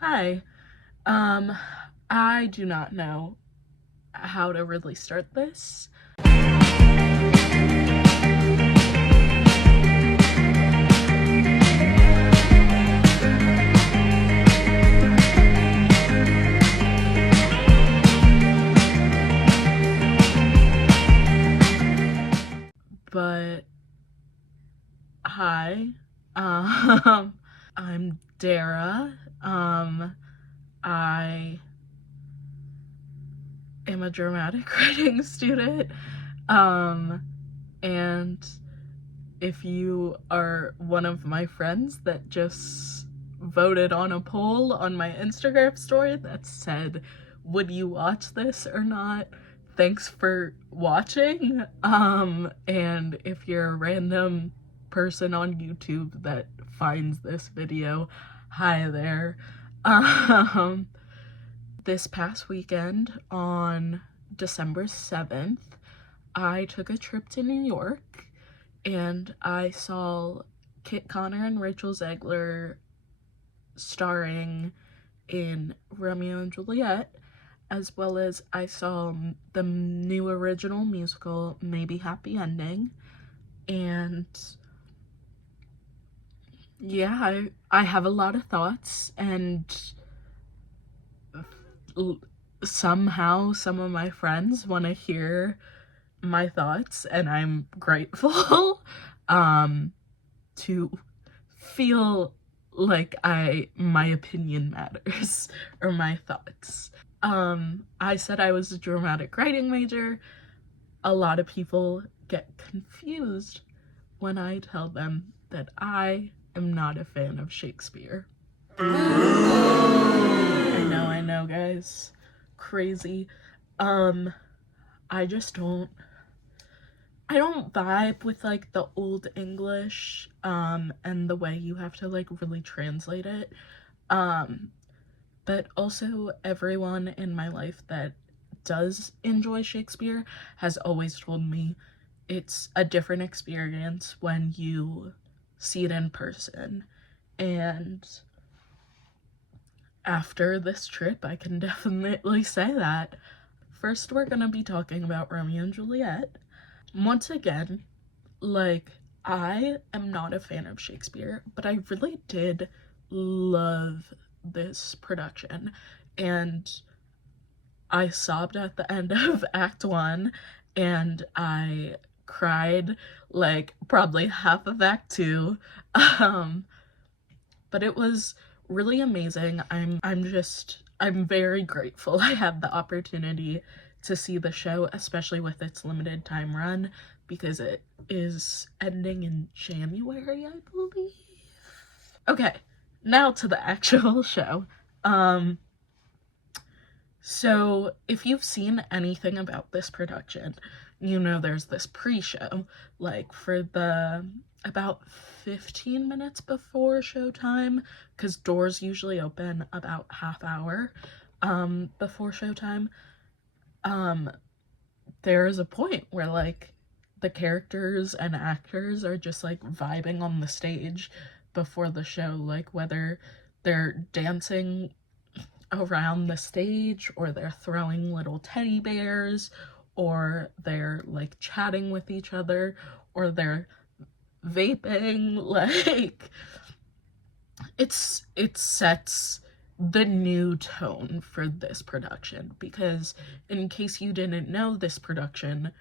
Hi. Um, I do not know how to really start this. But hi. Um, I'm Dara. I am a dramatic writing student. And if you are one of my friends that just voted on a poll on my Instagram story that said, would you watch this or not? Thanks for watching. And if you're a random person on YouTube that finds this video, hi there. Um, this past weekend on December 7th, I took a trip to New York and I saw Kit Connor and Rachel Zegler starring in Romeo and Juliet, as well as I saw the new original musical Maybe Happy Ending. And yeah, I have a lot of thoughts, and somehow some of my friends want to hear my thoughts, and I'm grateful to feel like my opinion matters or my thoughts. I said I was a dramatic writing major. A lot of people get confused when I tell them that I am not a fan of Shakespeare. I know, guys. Crazy. I just don't vibe with like the old English and the way you have to like really translate it. But also everyone in my life that does enjoy Shakespeare has always told me it's a different experience when you see it in person. And after this trip, I can definitely say that. First, we're gonna be talking about Romeo and Juliet. Once again, like, I am not a fan of Shakespeare, but I really did love this production, and I sobbed at the end of Act 1, and I cried like probably half of Act 2. But it was really amazing. I'm very grateful I had the opportunity to see the show, especially with its limited time run, because it is ending in January, I believe. Okay, now to the actual show. So if you've seen anything about this production, you know there's this pre-show, like for the about 15 minutes before showtime, because doors usually open about half hour before showtime. There is a point where like the characters and actors are just like vibing on the stage before the show, like whether they're dancing around the stage or they're throwing little teddy bears or they're like chatting with each other or they're vaping. Like it sets the new tone for this production, because in case you didn't know, this production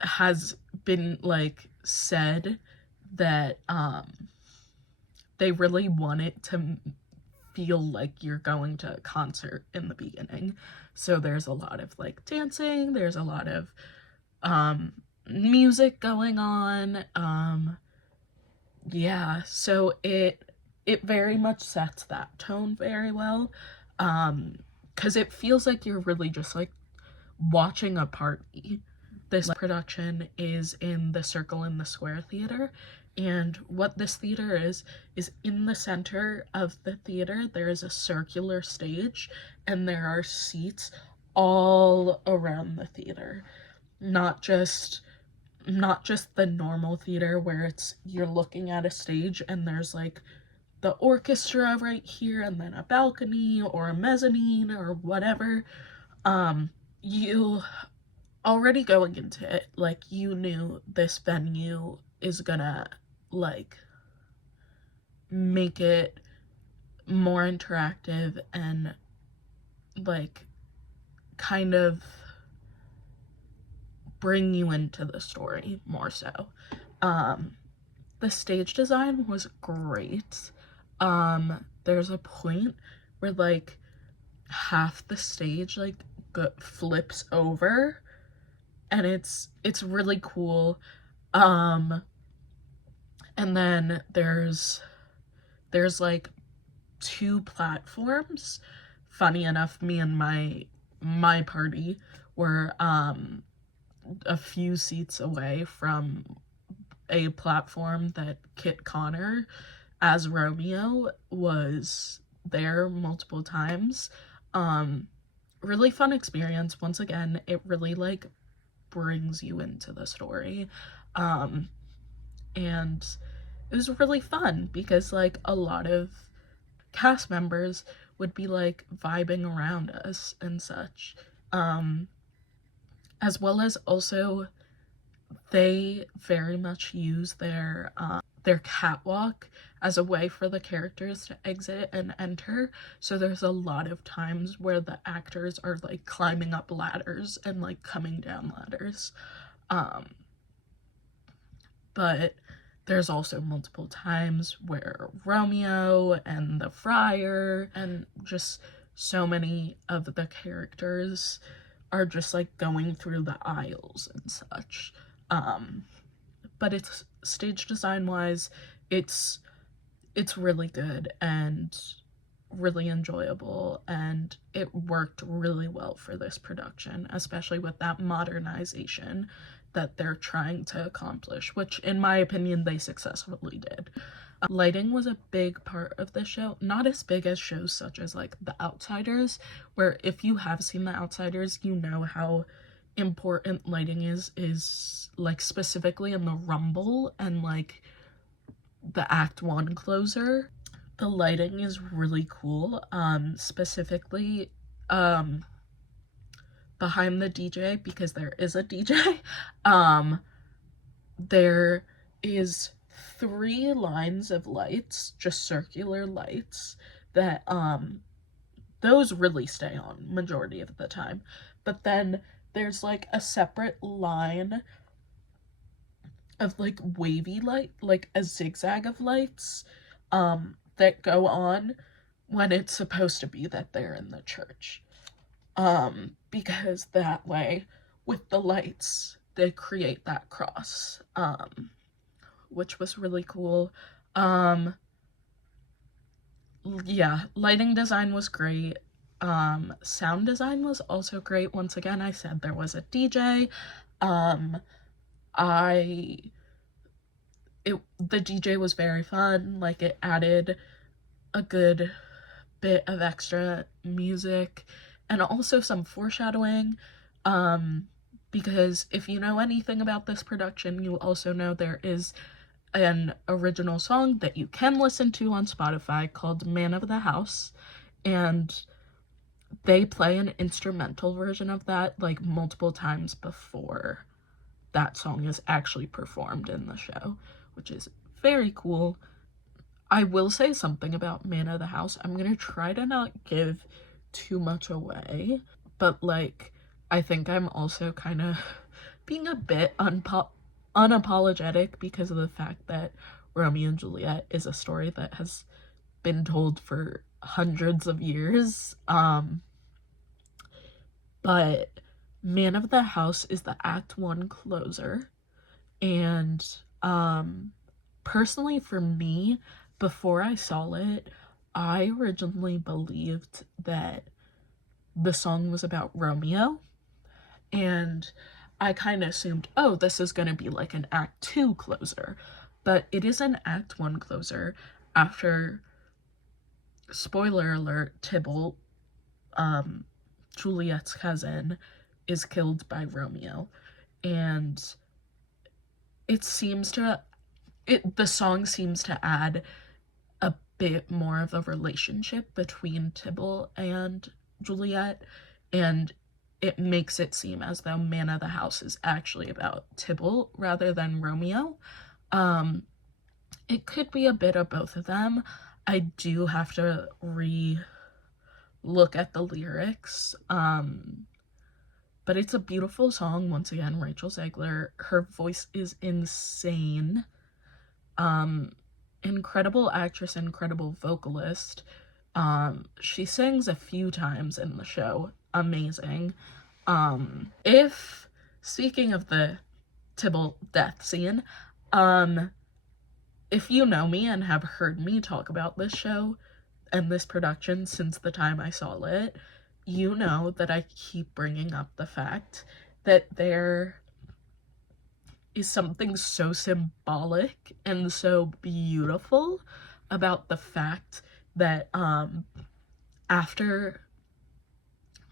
has been like said that they really want it to feel like you're going to a concert in the beginning. So there's a lot of like dancing, there's a lot of music going on. Yeah, so it very much sets that tone very well. Because it feels like you're really just like watching a party. This production is in the Circle in the Square Theater, and what this theater is in the center of the theater there is a circular stage, and there are seats all around the theater. Not just the normal theater where it's you're looking at a stage and there's like the orchestra right here, and then a balcony or a mezzanine or whatever. You already going into it, like, you knew this venue is gonna, like, make it more interactive and, like, kind of bring you into the story more so. The stage design was great. There's a point where, like, half the stage, like, flips over, and it's really cool. And then there's like 2 platforms. Funny enough, me and my party were a few seats away from a platform that Kit Connor as Romeo was there multiple times. Really fun experience. Once again, it really, like, brings you into the story. And it was really fun because, like, a lot of cast members would be, like, vibing around us and such. As well as also they very much use their catwalk as a way for the characters to exit and enter. So there's a lot of times where the actors are, like, climbing up ladders and, like, coming down ladders. But there's also multiple times where Romeo and the friar and just so many of the characters are just, like, going through the aisles and such. But it's stage design wise, it's really good and really enjoyable, and it worked really well for this production, especially with that modernization that they're trying to accomplish, which in my opinion they successfully did. Lighting was a big part of the show, not as big as shows such as, like, The Outsiders, where if you have seen The Outsiders, you know how important lighting is, like, specifically in the rumble and, like, the Act 1 closer. The lighting is really cool, specifically behind the DJ, because there is a DJ. There is 3 lines of lights, just circular lights, that those really stay on majority of the time. But then there's, like, a separate line of, like, wavy light, like a zigzag of lights, that go on when it's supposed to be that they're in the church. Because that way, with the lights, they create that cross, which was really cool. Yeah, lighting design was great. Sound design was also great. Once again, I said there was a DJ. The DJ was very fun. Like, it added a good bit of extra music and also some foreshadowing, because if you know anything about this production, you also know there is an original song that you can listen to on Spotify called Man of the House, and they play an instrumental version of that, like, multiple times before that song is actually performed in the show, which is very cool. I will say something about Man of the House. I'm gonna try to not give too much away, but, like, I think I'm also kind of being a bit unapologetic because of the fact that Romeo and Juliet is a story that has been told for hundreds of years. But Man of the House is the Act 1 closer, and personally for me, before I saw it, I originally believed that the song was about Romeo, and I kind of assumed, oh, this is going to be like an Act 2 closer, but it is an Act 1 closer after, spoiler alert, Tybalt, Juliet's cousin, is killed by Romeo, and the song seems to add a bit more of a relationship between Tybalt and Juliet, and it makes it seem as though Man of the House is actually about Tybalt rather than Romeo. It could be a bit of both of them. I do have to look at the lyrics. But it's a beautiful song. Once again, Rachel Zegler. Her voice is insane. Incredible actress, incredible vocalist. She sings a few times in the show. Amazing. Speaking of the Tybalt death scene, if you know me and have heard me talk about this show and this production since the time I saw it, you know that I keep bringing up the fact that there is something so symbolic and so beautiful about the fact that after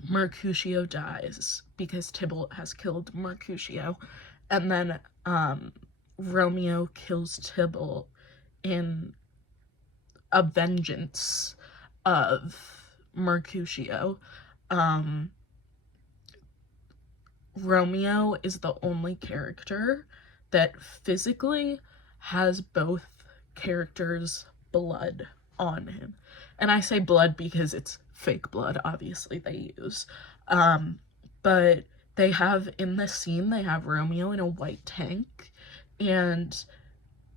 Mercutio dies, because Tybalt has killed Mercutio, and then Romeo kills Tybalt in a vengeance of Mercutio. Romeo is the only character that physically has both characters' blood on him. And I say blood because it's fake blood, obviously, they use. But they have, in this scene, they have Romeo in a white tank, and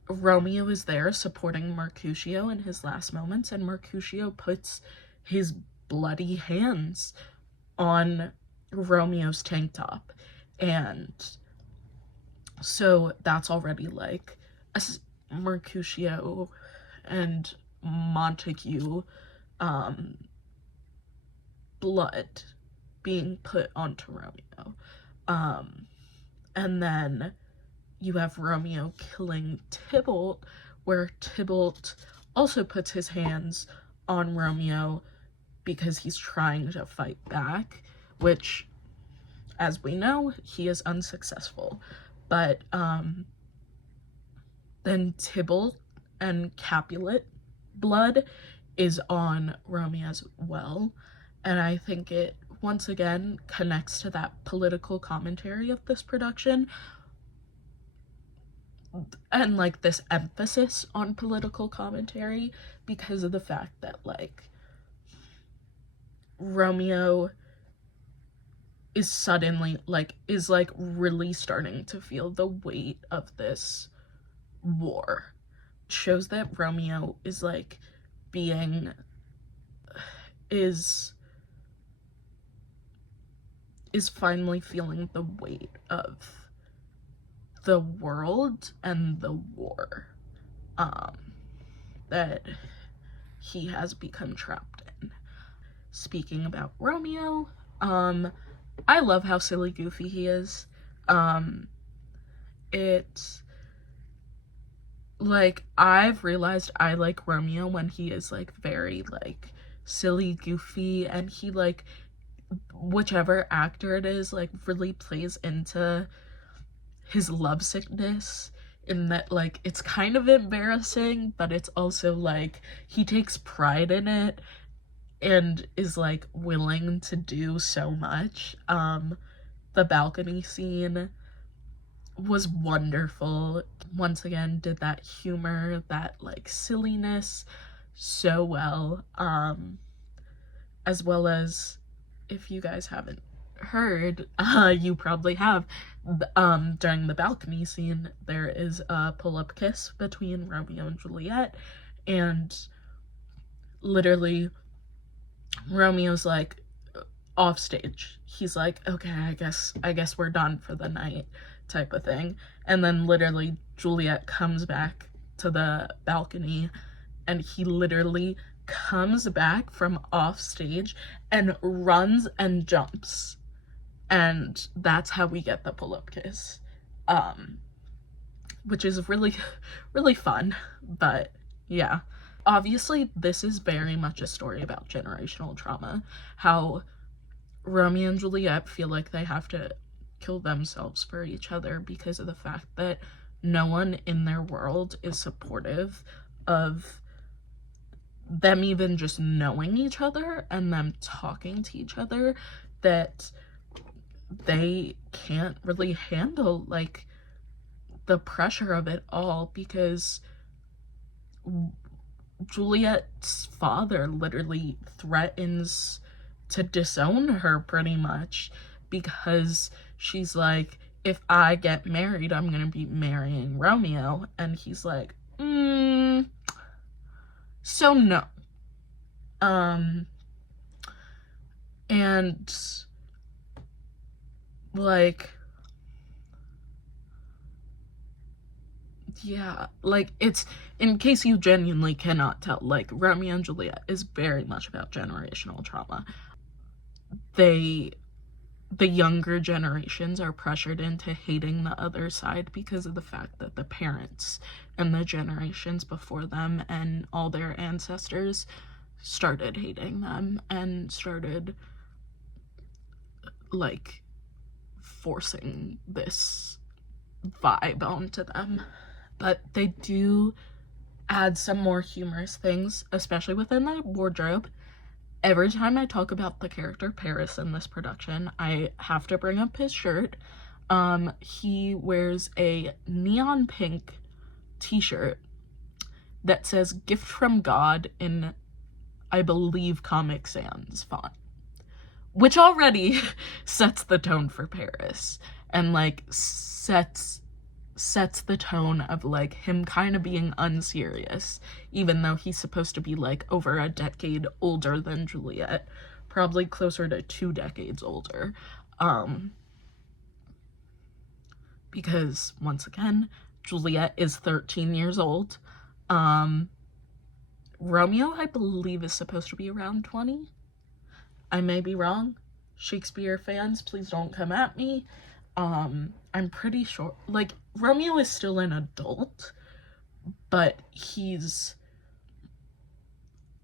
Romeo is there supporting Mercutio in his last moments, and Mercutio puts his bloody hands on Romeo's tank top, and so that's already like a Mercutio and Montague blood being put onto Romeo. And then you have Romeo killing Tybalt, where Tybalt also puts his hands on Romeo because he's trying to fight back, which, as we know, he is unsuccessful. But then Tybalt and Capulet blood is on Romeo as well, and I think it once again connects to that political commentary of this production, and like this emphasis on political commentary, because of the fact that like Romeo is suddenly is really starting to feel the weight of this war. It shows that Romeo is is finally feeling the weight of the world and the war that he has become trapped in. Speaking about Romeo, I love how silly goofy he is. It's like, I've realized I like Romeo when he is like very like silly goofy, and he like, whichever actor it is, like really plays into his lovesickness, in that like it's kind of embarrassing, but it's also like he takes pride in it and is like willing to do so much. The balcony scene was wonderful. Once again, did that humor, that like silliness so well. As well as, if you guys haven't heard, you probably have, during the balcony scene, there is a pull-up kiss between Romeo and Juliet, and literally Romeo's like off stage. He's like, okay, I guess we're done for the night, type of thing. And then literally Juliet comes back to the balcony, and he literally comes back from off stage and runs and jumps. And that's how we get the pull-up kiss. Which is really, really fun. But yeah. Obviously, this is very much a story about generational trauma. How Romeo and Juliet feel like they have to kill themselves for each other because of the fact that no one in their world is supportive of them even just knowing each other and them talking to each other, that they can't really handle like the pressure of it all, because Juliet's father literally threatens to disown her pretty much, because she's like, if I get married, I'm gonna be marrying Romeo, and he's like, so no. And like, yeah, like, it's, in case you genuinely cannot tell, like, Romeo and Juliet is very much about generational trauma. The younger generations are pressured into hating the other side because of the fact that the parents and the generations before them and all their ancestors started hating them and started like forcing this vibe onto them. But they do add some more humorous things, especially within the wardrobe. Every time I talk about the character Paris in this production, I have to bring up his shirt. He wears a neon pink t-shirt that says "Gift from God" in, I believe, Comic Sans font, which already sets the tone for Paris and like sets the tone of like him kind of being unserious, even though he's supposed to be like over a decade older than Juliet, probably closer to 2 decades older. Because once again, Juliet is 13 years old. Romeo, I believe, is supposed to be around 20. I may be wrong. Shakespeare fans, please don't come at me. I'm pretty sure, like, Romeo is still an adult, but he's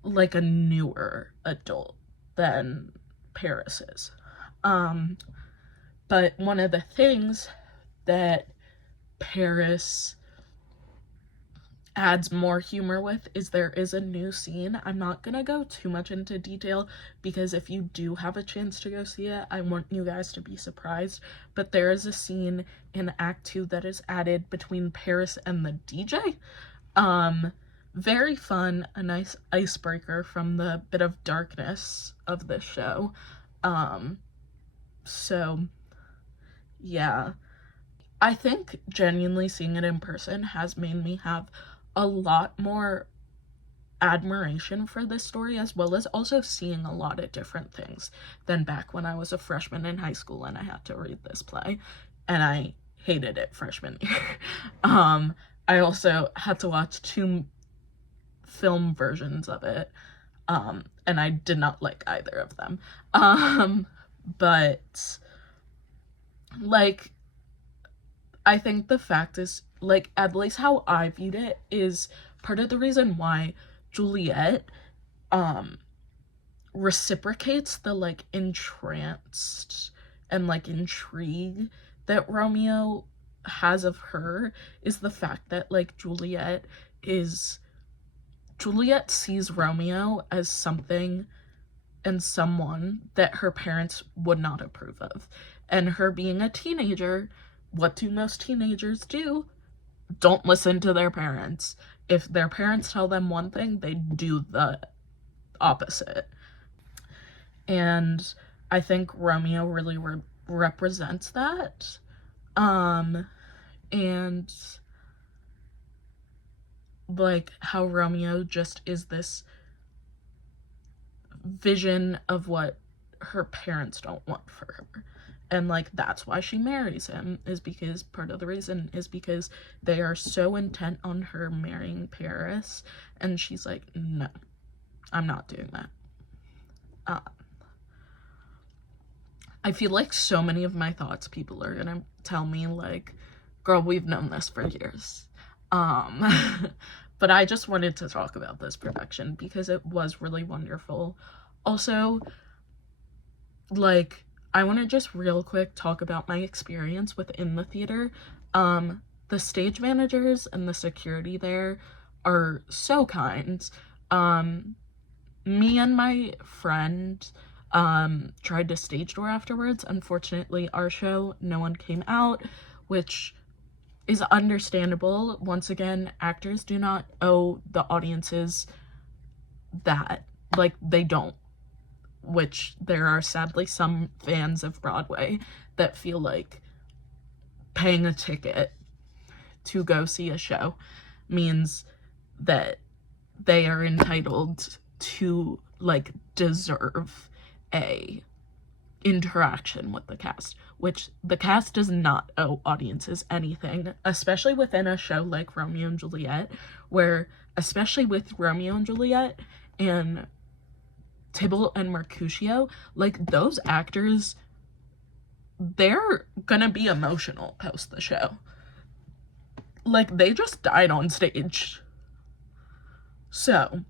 like a newer adult than Paris is. But one of the things that Paris adds more humor with is there is a new scene. I'm not gonna go too much into detail, because if you do have a chance to go see it, I want you guys to be surprised, but there is a scene in Act 2 that is added between Paris and the DJ. Very fun, a nice icebreaker from the bit of darkness of this show. So yeah, I think genuinely seeing it in person has made me have a lot more admiration for this story, as well as also seeing a lot of different things than back when I was a freshman in high school and I had to read this play, and I hated it freshman year. I also had to watch 2 film versions of it, and I did not like either of them. But like, I think the fact is, like, at least how I viewed it, is part of the reason why Juliet reciprocates the like entranced and like intrigue that Romeo has of her, is the fact that like Juliet sees Romeo as something and someone that her parents would not approve of. And her being a teenager, what do most teenagers do? Don't listen to their parents. If their parents tell them one thing, they do the opposite. And I think Romeo really represents that. And like how Romeo just is this vision of what her parents don't want for her. And like that's why she marries him, is because part of the reason is because they are so intent on her marrying Paris, and she's like, no, I'm not doing that. I feel like so many of my thoughts people are gonna tell me like, girl, we've known this for years. But I just wanted to talk about this production because it was really wonderful. Also, like, I want to just real quick talk about my experience within the theater. The stage managers and the security there are so kind. Me and my friend tried to stage door afterwards. Unfortunately, our show, no one came out, which is understandable. Once again, actors do not owe the audiences that. Like, they don't. Which there are sadly some fans of Broadway that feel like paying a ticket to go see a show means that they are entitled to, like, deserve a interaction with the cast, which the cast does not owe audiences anything, especially within a show like Romeo and Juliet, where, especially with Romeo and Juliet and Tybalt and Mercutio, like, those actors, they're gonna be emotional post the show. Like, they just died on stage. So,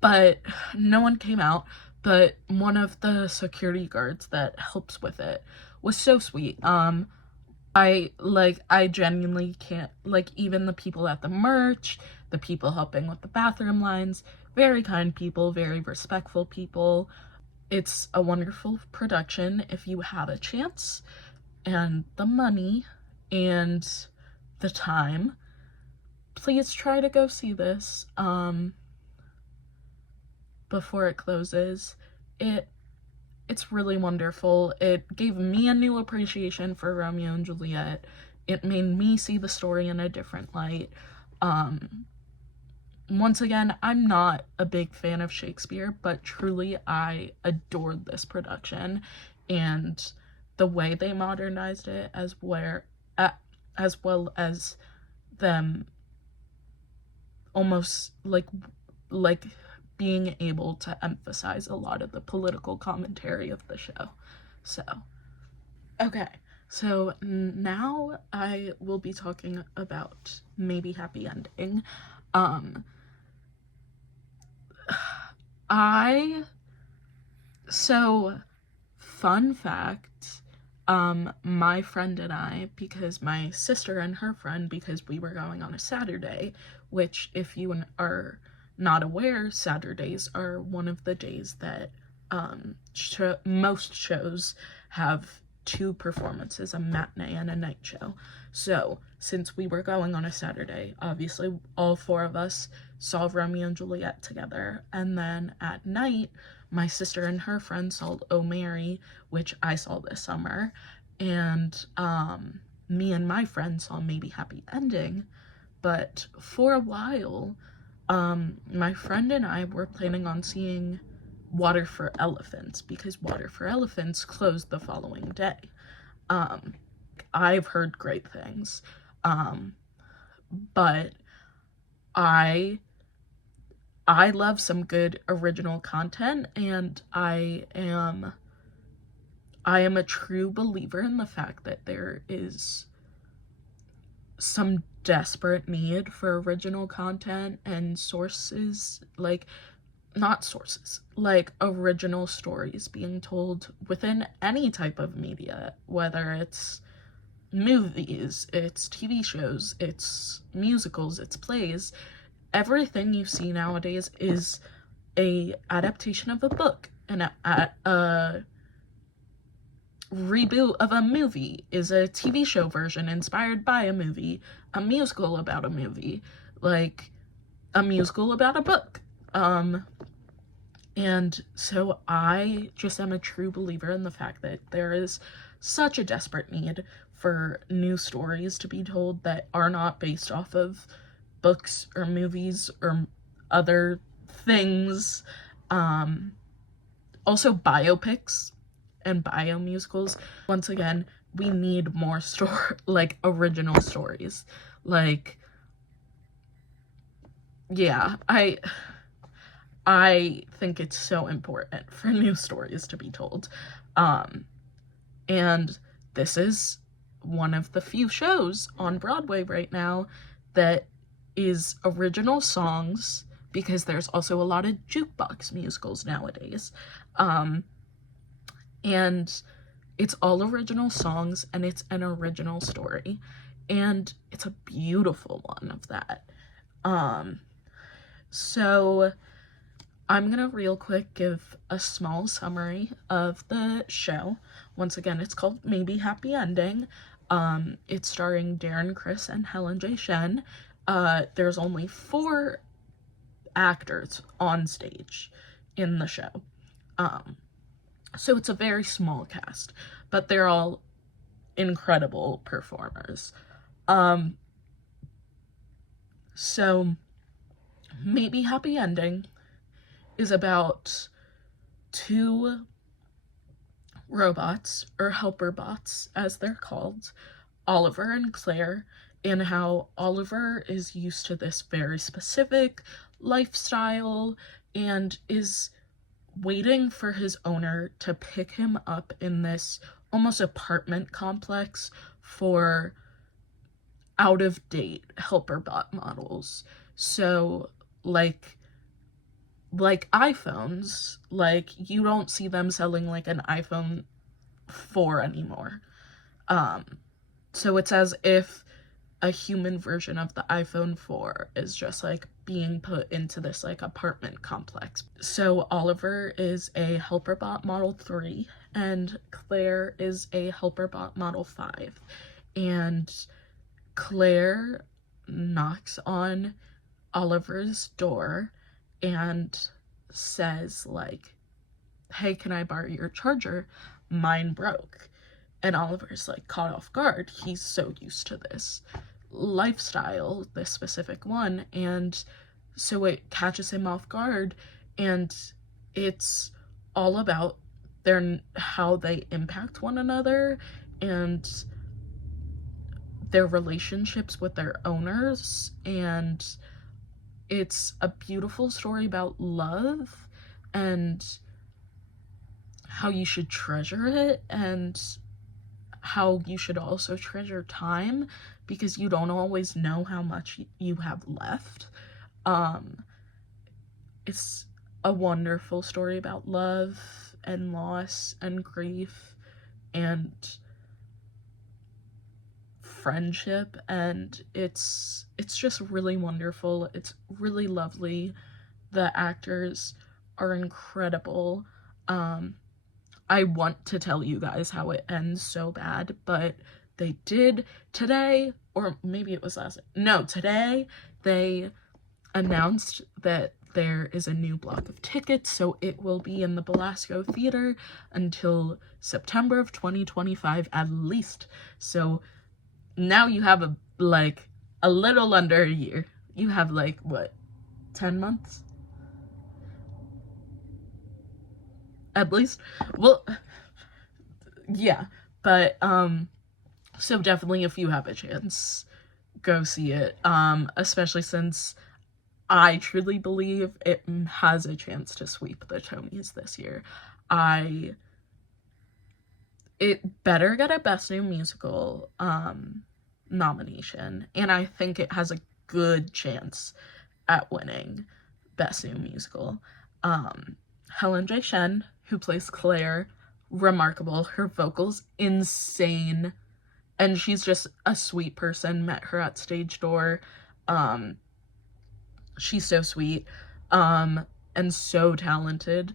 but no one came out, but one of the security guards that helps with it was so sweet. I genuinely can't, like, even the people at the merch, the people helping with the bathroom lines, very kind people, very respectful people. It's a wonderful production. If you have a chance and the money and the time, please try to go see this before it closes. It's really wonderful. It gave me a new appreciation for Romeo and Juliet. It made me see the story in a different light. Once again, I'm not a big fan of Shakespeare, but truly I adored this production, and the way they modernized it, as well as them almost like being able to emphasize a lot of the political commentary of the show. So, okay, so now I will be talking about Maybe Happy Ending. Fun fact, my friend and I, because my sister and her friend, because we were going on a Saturday, which, if you are not aware, Saturdays are one of the days that most shows have two performances, a matinee and a night show. So since we were going on a Saturday, obviously all four of us saw Romeo and Juliet together, and then at night my sister and her friend saw Oh Mary, which I saw this summer, and me and my friend saw Maybe Happy Ending. But for a while, my friend and I were planning on seeing Water for Elephants, because Water for Elephants closed the following day. I've heard great things, but I love some good original content, and I am a true believer in the fact that there is some desperate need for original content and original stories being told within any type of media, whether it's movies, it's TV shows, it's musicals, it's plays. Everything you see nowadays is a adaptation of a book, and a reboot of a movie is a TV show version inspired by a movie, a musical about a movie, like a musical about a book. And so I just am a true believer in the fact that there is such a desperate need for new stories to be told that are not based off of books or movies or other things. Also biopics and biomusicals. Once again, we need more original stories. Like, yeah, I think it's so important for new stories to be told. And this is one of the few shows on Broadway right now that is original songs, because there's also a lot of jukebox musicals nowadays. And it's all original songs, and it's an original story, and it's a beautiful one of that. So I'm gonna real quick give a small summary of the show. Once again, it's called Maybe Happy Ending. It's starring Darren Criss and Helen J. Shen. There's only 4 actors on stage in the show. So it's a very small cast, but they're all incredible performers. So Maybe Happy Ending is about 2 robots, or helper bots as they're called, Oliver and Claire, and how Oliver is used to this very specific lifestyle and is waiting for his owner to pick him up in this almost apartment complex for out of date helper bot models. So like iPhones, like you don't see them selling like an iPhone 4 anymore. So it's as if a human version of the iPhone 4 is just like being put into this like apartment complex. So Oliver is a helperbot model 3 and Claire is a helperbot model 5. And Claire knocks on Oliver's door and says like, hey, can I borrow your charger? Mine broke. And Oliver's like caught off guard. He's so used to this lifestyle, this specific one, and so it catches him off guard, and it's all about how they impact one another and their relationships with their owners. And it's a beautiful story about love and how you should treasure it, and how you should also treasure time, because you don't always know how much you have left. It's a wonderful story about love and loss and grief and friendship, and it's just really wonderful. It's really lovely. The actors are incredible. I want to tell you guys how it ends so bad, but they did today, or maybe it was today they announced that there is a new block of tickets, so it will be in the Belasco Theater until September of 2025 at least. So now you have a little under a year. You have 10 months? At least. Well, yeah, but so definitely if you have a chance, go see it, especially since I truly believe it has a chance to sweep the Tonys this year. It better get a Best New Musical nomination, and I think it has a good chance at winning Best New Musical. Helen J. Shen, who plays Claire, remarkable. Her vocals, insane. And she's just a sweet person. Met her at stage door. She's so sweet. And so talented.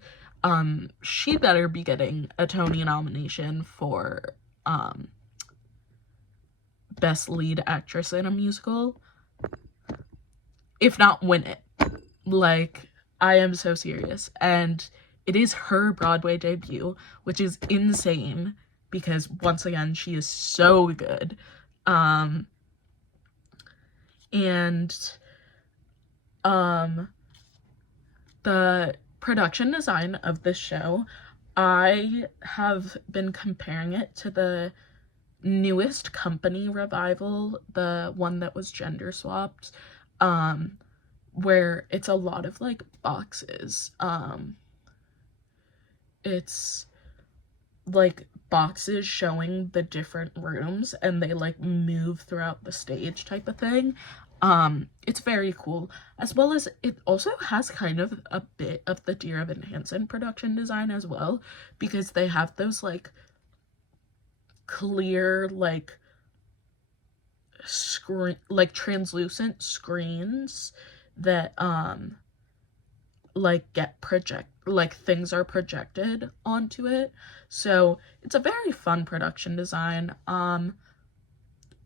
She better be getting a Tony nomination for Best Lead Actress in a Musical. If not, win it. I am so serious. And it is her Broadway debut, which is insane because, once again, she is so good. The production design of this show, I have been comparing it to the newest Company revival, the one that was gender swapped, where it's a lot of boxes. It's boxes showing the different rooms and they move throughout the stage type of thing. It's very cool, as well as it also has kind of a bit of the Dear Evan Hansen production design as well, because they have those clear screen translucent screens that like things are projected onto it. So it's a very fun production design.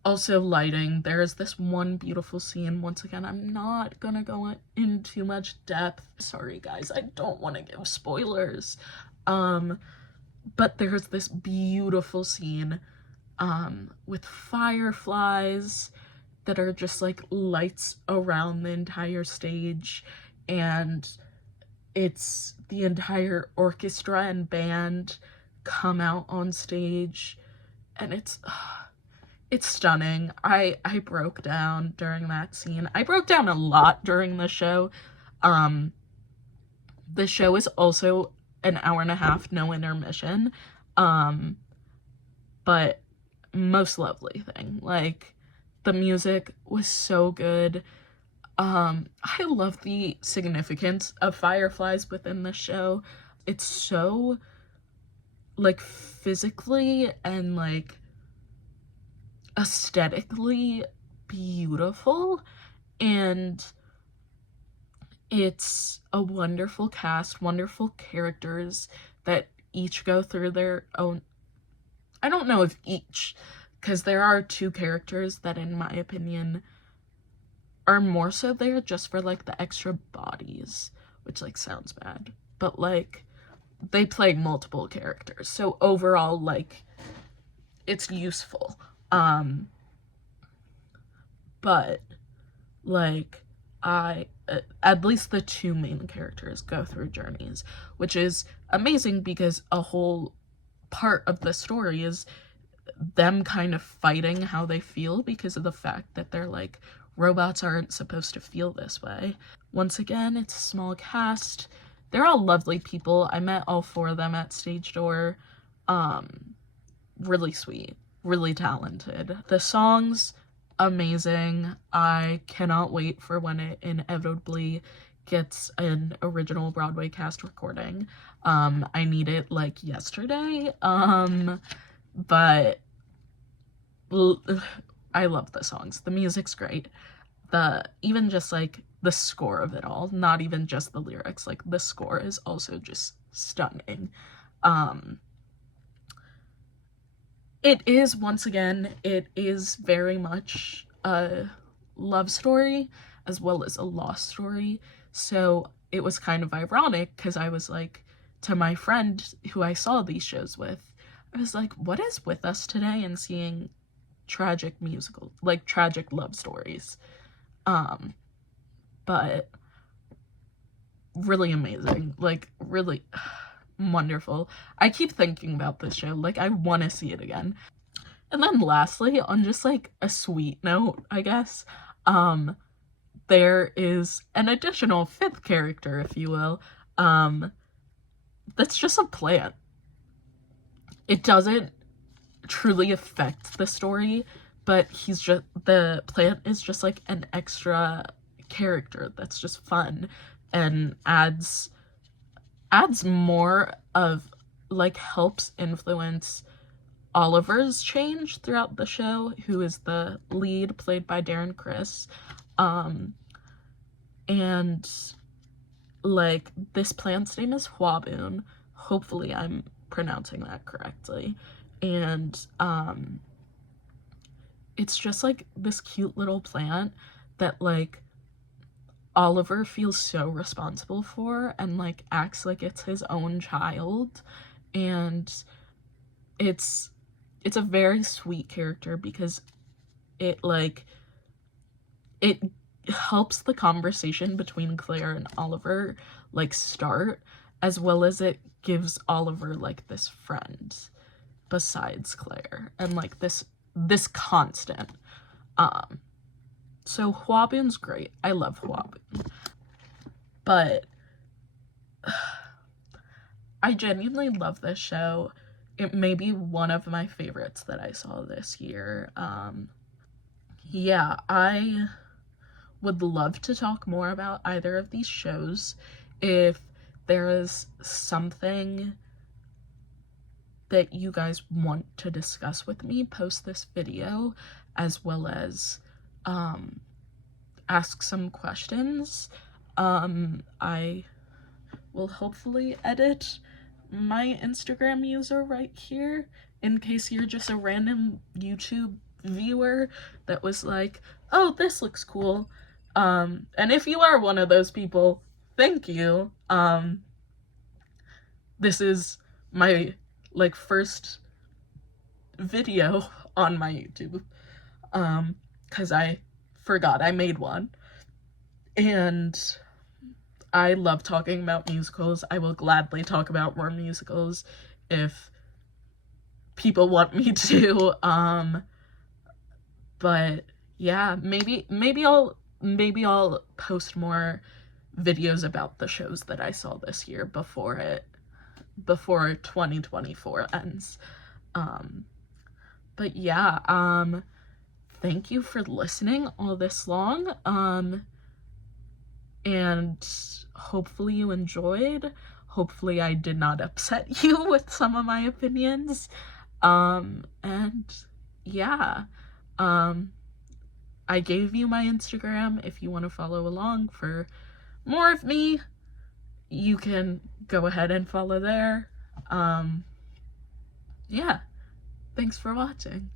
Also lighting, there's this one beautiful scene. Once again, I'm not gonna go in too much depth, sorry guys, I don't want to give spoilers, but there's this beautiful scene with fireflies that are just like lights around the entire stage, and it's the entire orchestra and band come out on stage, and it's stunning. I broke down during that scene. I broke down a lot during the show. The show is also an hour and a half, no intermission. But most lovely thing, like, the music was so good. I love the significance of fireflies within the show. It's so, like, physically and, like, aesthetically beautiful, and it's a wonderful cast, wonderful characters that each go through their own, I don't know if each, because there are two characters that in my opinion are more so there just for like the extra bodies, which like sounds bad, but like they play multiple characters, so overall like it's useful. But like at least the two main characters go through journeys, which is amazing because a whole part of the story is them kind of fighting how they feel because of the fact that they're like, robots aren't supposed to feel this way. Once again, it's a small cast. They're all lovely people. I met all four of them at Stage Door. Really sweet, really talented. The songs, amazing. I cannot wait for when it inevitably gets an original Broadway cast recording. I need it like yesterday. But I love the songs. The music's great. Even just like the score of it all, not even just the lyrics, like the score is also just stunning. It is, once again, it is very much a love story as well as a lost story. So it was kind of ironic because I was like, to my friend who I saw these shows with, I was like, what is with us today and seeing tragic love stories? But really amazing, like really wonderful. I keep thinking about this show, like I want to see it again. And then lastly, on just like a sweet note, I guess, there is an additional fifth character, if you will, that's just a plant. It doesn't truly affect the story, but the plant is just like an extra character that's just fun and adds more of, like, helps influence Oliver's change throughout the show, who is the lead, played by Darren Criss. And like, this plant's name is Hwaboon. Hopefully I'm pronouncing that correctly. And it's just like this cute little plant that like Oliver feels so responsible for and like acts like it's his own child. And it's a very sweet character because it helps the conversation between Claire and Oliver like start, as well as it gives Oliver like this friend besides Claire and like this constant. So Hwaboon's great. I love Hwaboon. But I genuinely love this show. It may be one of my favorites that I saw this year. Yeah, I would love to talk more about either of these shows. If there is something that you guys want to discuss with me, post this video, as well as ask some questions. I will hopefully edit my Instagram user right here in case you're just a random YouTube viewer that was like, oh, this looks cool. And if you are one of those people, thank you. This is my like first video on my YouTube, because I forgot I made one, and I love talking about musicals. I will gladly talk about more musicals if people want me to. But yeah, maybe I'll post more videos about the shows that I saw this year before 2024 ends. But yeah, thank you for listening all this long. And hopefully you enjoyed. Hopefully I did not upset you with some of my opinions. And yeah, I gave you my Instagram. If you want to follow along for more of me, you can go ahead and follow there. Yeah, thanks for watching.